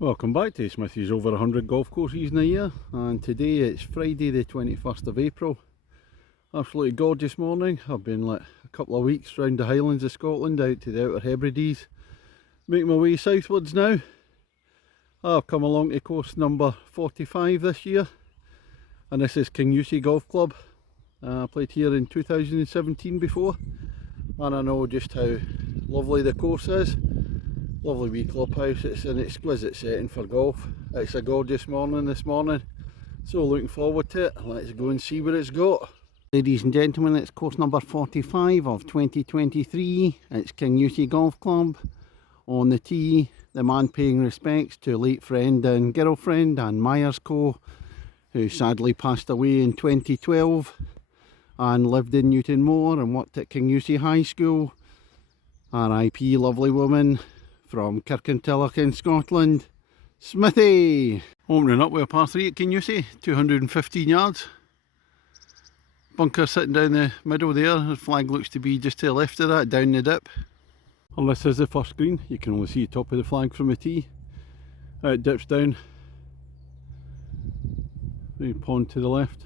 Welcome back to Smithy's over 100 golf courses in a year, and today it's Friday the 21st of April. Absolutely gorgeous morning. I've been like a couple of weeks round the Highlands of Scotland out to the Outer Hebrides. Making my way southwards now. I've come along to course number 45 this year, and this is Kingussie Golf Club. I played here in 2017 before, and I know just how lovely the course is. Lovely wee clubhouse. It's an exquisite setting for golf. It's a gorgeous morning this morning, so looking forward to it. Let's go and see what it's got. Ladies and gentlemen, it's course number 45 of 2023. It's Kingussie Golf Club. On the tee, the man paying respects to late friend and girlfriend Anne Myers Co, who sadly passed away in 2012 and lived in Newtonmore and worked at Kingussie High School. R.I.P. lovely woman from Kirkintilloch in Scotland, Smithy. Opening up with a par 3 at Kingussie, 215 yards. Bunker sitting down the middle there. The flag looks to be just to the left of that, down the dip. And this is the first green. You can only see the top of the flag from the tee. It dips down. The pond to the left.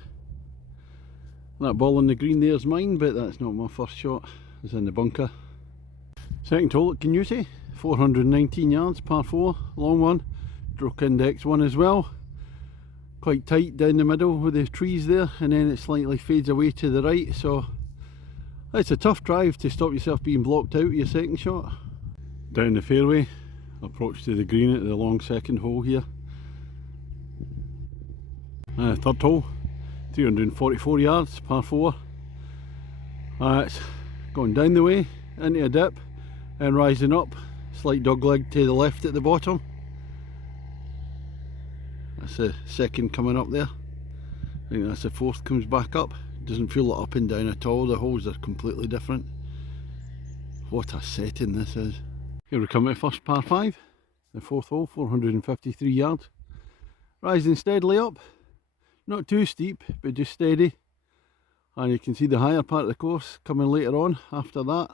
That ball on the green there is mine, but that's not my first shot. It's in the bunker. Second hole at Kingussie. 419 yards, par 4, long one, stroke index one as well. Quite tight down the middle with the trees there, and then it slightly fades away to the right, so it's a tough drive to stop yourself being blocked out your second shot. Down the fairway, approach to the green at the long second hole here. Third hole, 344 yards, par 4. It's going down the way, into a dip, and rising up. Slight dog leg to the left at the bottom. That's the second coming up there. I think that's the fourth comes back up. Doesn't feel it up and down at all. The holes are completely different. What a setting this is. Here we come to first par 5. The fourth hole, 453 yards. Rising steadily up. Not too steep, but just steady. And you can see the higher part of the course coming later on after that.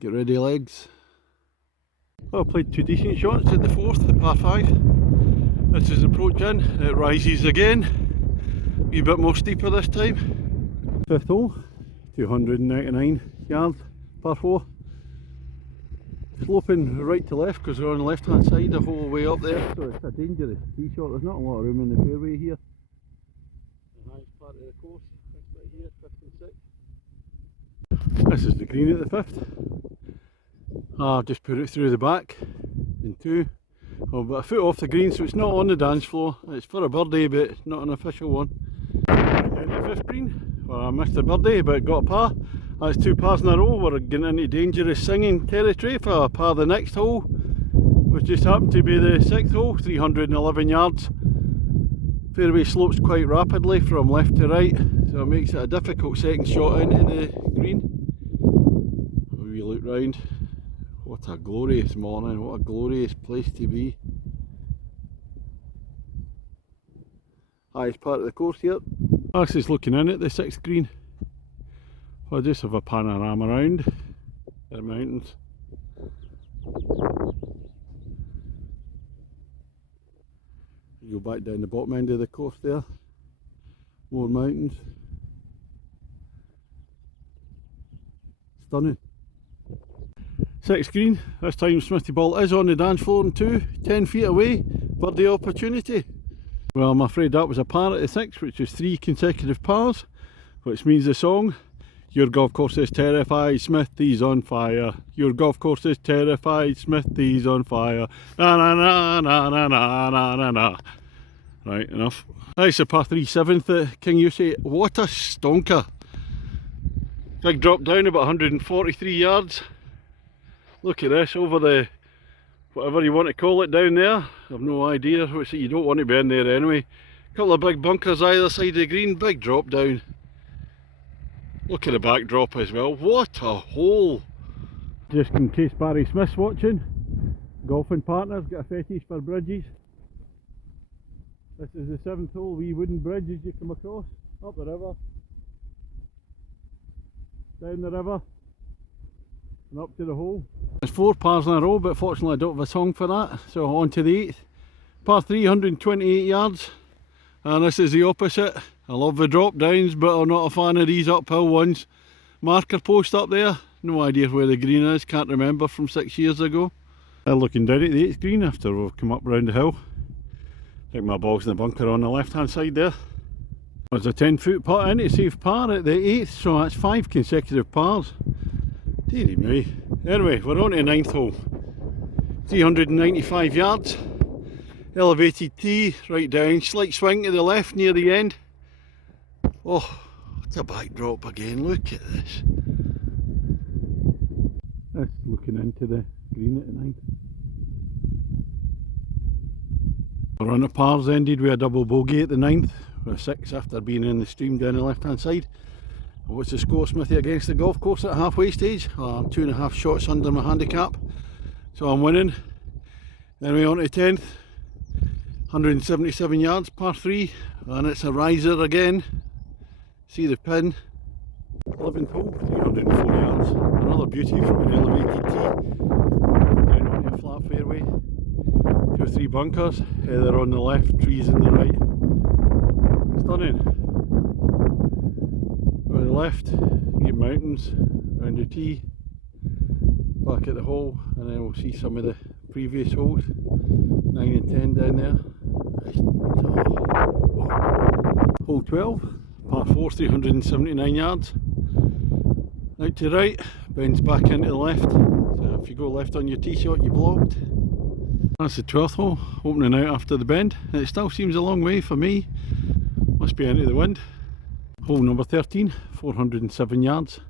Get ready legs. Well, I played two decent shots at the fourth, the par 5. This is approaching, it rises again. A wee bit more steeper this time. Fifth hole, 299 yards, par 4. Sloping right to left because we're on the left hand side the whole way up there, so it's a dangerous tee shot. There's not a lot of room in the fairway here. The highest part of the course, right here, 5th and 6th. This is the green at the 5th. I've just put it through the back in 2. Oh, but a foot off the green, so it's not on the dance floor. It's for a birdie, but not an official one. Down the 5th green. Well, I missed the birdie, but got a par. That's 2 pars in a row. We're getting into dangerous singing territory for a par the next hole, which just happened to be the 6th hole, 311 yards. Fairway slopes quite rapidly from left to right, so it makes it a difficult second shot into the green. We look round. What a glorious morning, what a glorious place to be. Highest part of the course here. This is looking in at the 6th green. I'll just have a panorama around the mountains. You go back down the bottom end of the course there. More mountains. Stunning. 6th green, this time Smithy ball is on the dance floor in 2, 10 feet away, birdie opportunity. Well, I'm afraid that was a par at the 6th, which is 3 consecutive pars, which means the song, your golf course is terrified, Smithy's on fire. Your golf course is terrified, Smithy's on fire. Na na na na na na na na na. Right, enough. That's a par 3 7th at Kingussie. What a stonker. Big drop down about 143 yards. Look at this, over the, whatever you want to call it down there. I've no idea, you don't want to be in there anyway. Couple of big bunkers either side of the green, big drop down. Look at the backdrop as well, what a hole! Just in case Barry Smith's watching, golfing partners got a fetish for bridges. This is the 7th hole, wee wooden bridges you come across, up the river, down the river, and up to the hole. There's 4 pars in a row, but fortunately I don't have a song for that. So on to the 8th. Par 3, 128 yards. And this is the opposite. I love the drop downs, but I'm not a fan of these uphill ones. Marker post up there. No idea where the green is, can't remember from 6 years ago. Looking down at the 8th green after we've come up round the hill. I think my ball's in the bunker on the left hand side there. There's a 10-foot putt in to save par at the 8th, so that's 5 consecutive pars. Dearie me. Anyway, we're on to the 9th hole. 395 yards. Elevated tee, right down, slight swing to the left near the end. Oh, it's a backdrop again, look at this. That's looking into the green at the 9th. Our run of pars ended with a double bogey at the 9th, with a 6 after being in the stream down the left hand side. What's the score, Smithy, against the golf course at halfway stage? I'm 2.5 shots under my handicap, so I'm winning. Anyway, on to the 10th. 177 yards, par 3, and it's a riser again. See the pin. 11th hole, 304 yards. Another beauty from an elevated tee. Down onto a flat fairway. 2 or 3 bunkers, heather on the left, trees on the right. Stunning. On the left, you get mountains around the tee. Back at the hole, and then we'll see some of the previous holes. 9 and 10 down there. Hole 12, par 4, 379 yards. Out to right, bends back into the left. So if you go left on your tee shot, you blocked. That's the 12th hole, opening out after the bend. And it still seems a long way for me. Must be into the wind. Hole number 13, 407 yards.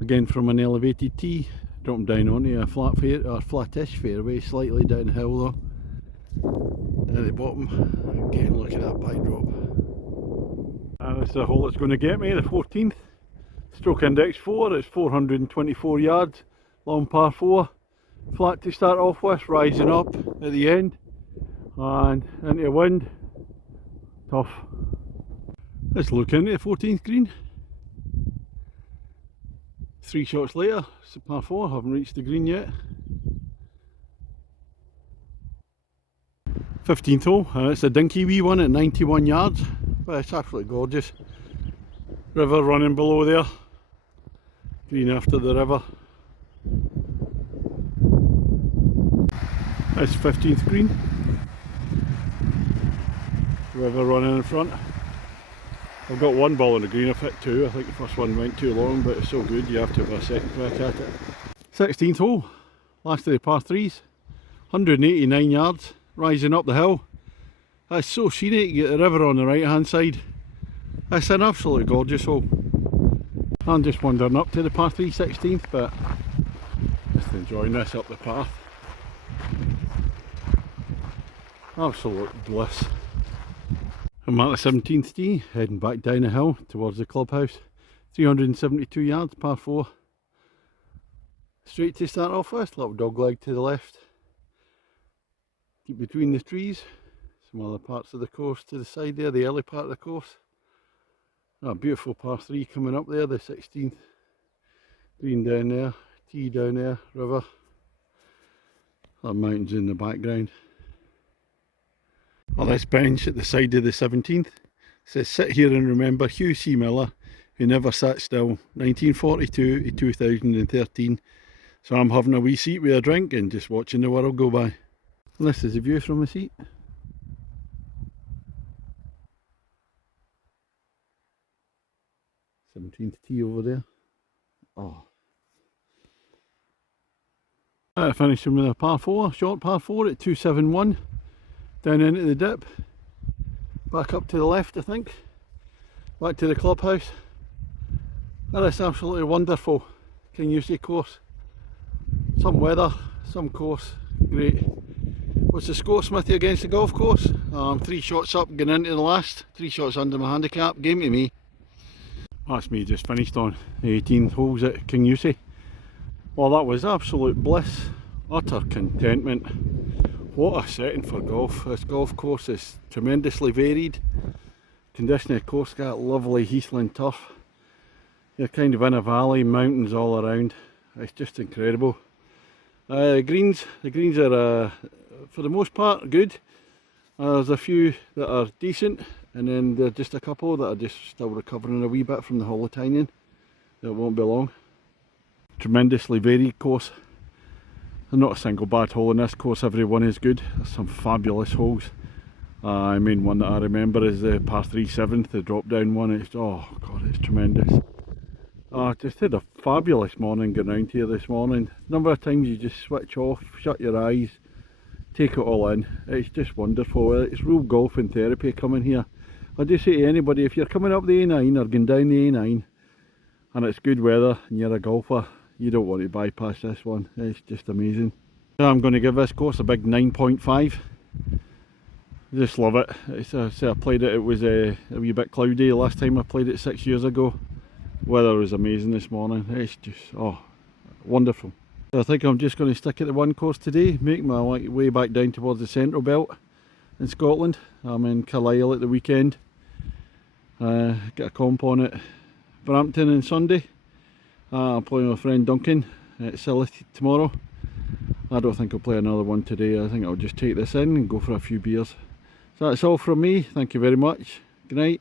Again from an elevated tee. Dropping down onto a flattish fairway, slightly downhill though. At the bottom, again look at that backdrop. And this is the hole that's going to get me, the 14th. Stroke index 4, it's 424 yards, long par 4. Flat to start off with, rising up at the end. And into the wind. Tough. Let's look into the 14th green. 3 shots later, it's a par 4, haven't reached the green yet. 15th hole, and it's a dinky wee one at 91 yards, but it's absolutely gorgeous. River running below there, green after the river. It's 15th green, river running in front. I've got 1 ball on the green, I've hit 2, I think the first one went too long, but it's so good you have to have a second crack at it. 16th hole, last of the par 3s, 189 yards. Rising up the hill. That's so scenic, you get the river on the right hand side. It's an absolutely gorgeous hole. I'm just wandering up to the par 3 16th, but just enjoying this up the path. Absolute bliss. I'm at the 17th tee, heading back down the hill towards the clubhouse. 372 yards, par 4. Straight to start off with, little dog leg to the left. Keep between the trees, some other parts of the course to the side there, the early part of the course. A beautiful par 3 coming up there, the 16th. Green down there, tee down there, river. That mountains in the background. On this bench at the side of the 17th, it says sit here and remember Hugh C. Miller, who never sat still, 1942 to 2013. So I'm having a wee seat with a drink and just watching the world go by. And this is the view from the seat. th tee over there. Oh. Finishing with a par 4, short par 4 at 271. Down into the dip. Back up to the left, I think. Back to the clubhouse. That is absolutely wonderful Kingussie course. Some weather, some course, great. What's the score, Smithy, against the golf course? 3 shots up, getting into the last. 3 shots under my handicap, game to me. That's me just finished on 18 holes at Kingussie. Well, that was absolute bliss, utter contentment. What a setting for golf. This golf course is tremendously varied. Condition of course, got lovely heathland turf. You're kind of in a valley, mountains all around. It's just incredible. The greens are for the most part good. There's a few that are decent, and then there's just a couple that are just still recovering a wee bit from the holotining. That won't be long. Tremendously varied course. There's not a single bad hole in this course, everyone is good. There's some fabulous holes. I mean, one that I remember is the par 3 7th, the drop down one. It's, oh god, it's tremendous. I just had a fabulous morning going round here this morning. Number of times you just switch off, shut your eyes, take it all in. It's just wonderful. It's real golfing therapy coming here. I do say to anybody, if you're coming up the A9 or going down the A9 and it's good weather and you're a golfer, you don't want to bypass this one. It's just amazing. I'm going to give this course a big 9.5. Just love it. I played it, it was a wee bit cloudy last time I played it 6 years ago. Weather was amazing this morning. It's just, oh, wonderful. I think I'm just going to stick at the one course today, make my way back down towards the central belt in Scotland. I'm in Carlisle at the weekend. Get a comp on at Brampton on Sunday. I'm playing with my friend Duncan at Silly tomorrow. I don't think I'll play another one today. I think I'll just take this in and go for a few beers. So that's all from me. Thank you very much. Good night.